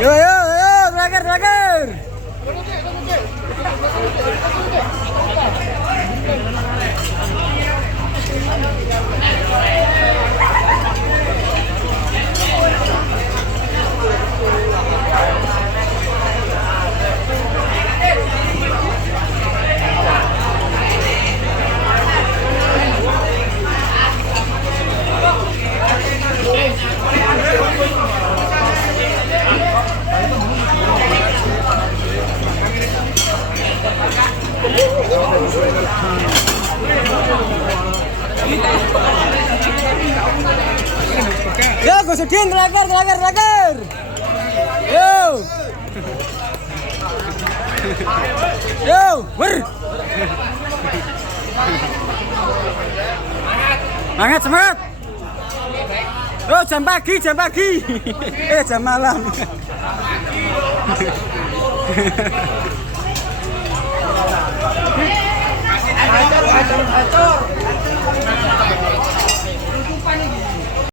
Yo yo yo, terakhir terakhir. Yo, gosokin terakhir terakhir terakhir. Yo. Yo, wer. Semangat semangat. Oh, jam pagi, jam pagi. Jam malam.